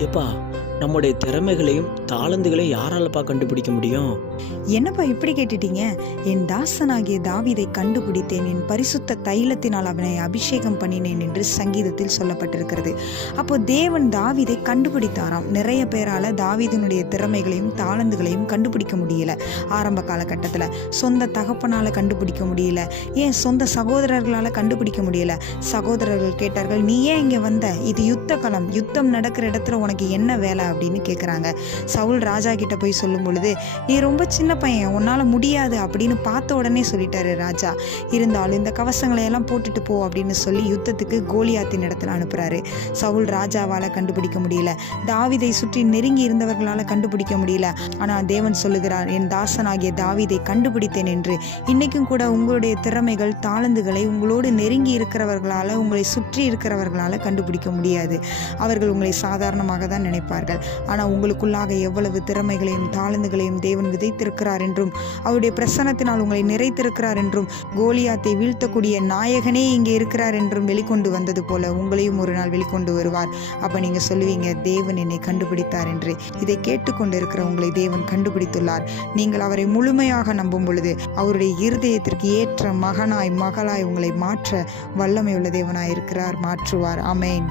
也罢 நம்முடைய திறமைகளையும் தாளந்துகளையும் யாராலப்பா கண்டுபிடிக்க முடியும்? என்னப்பா இப்படி கேட்டுட்டீங்க? என் தாசனாகிய தாவீதை கண்டுபிடித்தேன். என் பரிசுத்த தைலத்தினால் அவனை அபிஷேகம் பண்ணினேன் என்று சங்கீதத்தில் சொல்லப்பட்டிருக்கிறது. அப்போ தேவன் தாவிதை கண்டுபிடித்தாராம். நிறைய பேரால தாவீதனுடைய திறமைகளையும் தாளந்துகளையும் கண்டுபிடிக்க முடியல. ஆரம்ப காலகட்டத்தில் சொந்த தகப்பனால கண்டுபிடிக்க முடியல. ஏன் சொந்த சகோதரர்களால கண்டுபிடிக்க முடியல? சகோதரர்கள் கேட்டார்கள் நீ ஏன் இங்கே வந்த? இது யுத்த களம் யுத்தம் நடக்கிற இடத்துல உனக்கு என்ன வேலை? அப்படின்னு கேட்குறாங்க சவுல் ராஜா கிட்ட போய் சொல்லும் பொழுது நீ ரொம்ப சின்ன பையன் உன்னால் முடியாது அப்படின்னு பார்த்த உடனே சொல்லிட்டாரு ராஜா. இருந்தாலும் இந்த கவசங்களை எல்லாம் போட்டுட்டு போ அப்படின்னு சொல்லி யுத்தத்துக்கு கோலியாத்தின் இடத்துல அனுப்புகிறாரு சவுல் ராஜாவால் கண்டுபிடிக்க முடியல. தாவிதை சுற்றி நெருங்கி இருந்தவர்களால் கண்டுபிடிக்க முடியல. ஆனால் தேவன் சொல்லுகிறார் என் தாசனாகிய தாவிதை கண்டுபிடித்தேன் என்று. இன்றைக்கும் கூட உங்களுடைய திறமைகள் தாளந்துகளை உங்களோடு நெருங்கி இருக்கிறவர்களால் உங்களை சுற்றி இருக்கிறவர்களால் கண்டுபிடிக்க முடியாது. அவர்கள் உங்களை சாதாரணமாக தான் நினைப்பார்கள். ஆனால் உங்களுக்குள்ளாக எவ்வளவு திறமைகளையும் தாளந்துகளையும் தேவன் விதைத்திருக்கிறார் என்றும் அவருடைய பிரசன்னத்தினால் உங்களை நிறைத்திருக்கிறார் என்றும் கோலியாத்தை வீழ்த்தக்கூடிய நாயகனே இங்கே இருக்கிறார் என்றும் வெளிக்கொண்டு வந்தது போல உங்களையும் ஒரு நாள் வெளிக்கொண்டு வருவார். அப்போ நீங்கள் சொல்லுவீங்க தேவன் என்னை கண்டுபிடித்தார் என்று. இதை கேட்டுக்கொண்டு இருக்கிற உங்களை தேவன் கண்டுபிடித்துள்ளார். நீங்கள் அவரை முழுமையாக நம்பும் பொழுது அவருடைய இருதயத்திற்கு ஏற்ற மகனாய் மகளாய் உங்களை மாற்ற வல்லமை உள்ள தேவனாய் இருக்கிறார் மாற்றுவார். அமேன்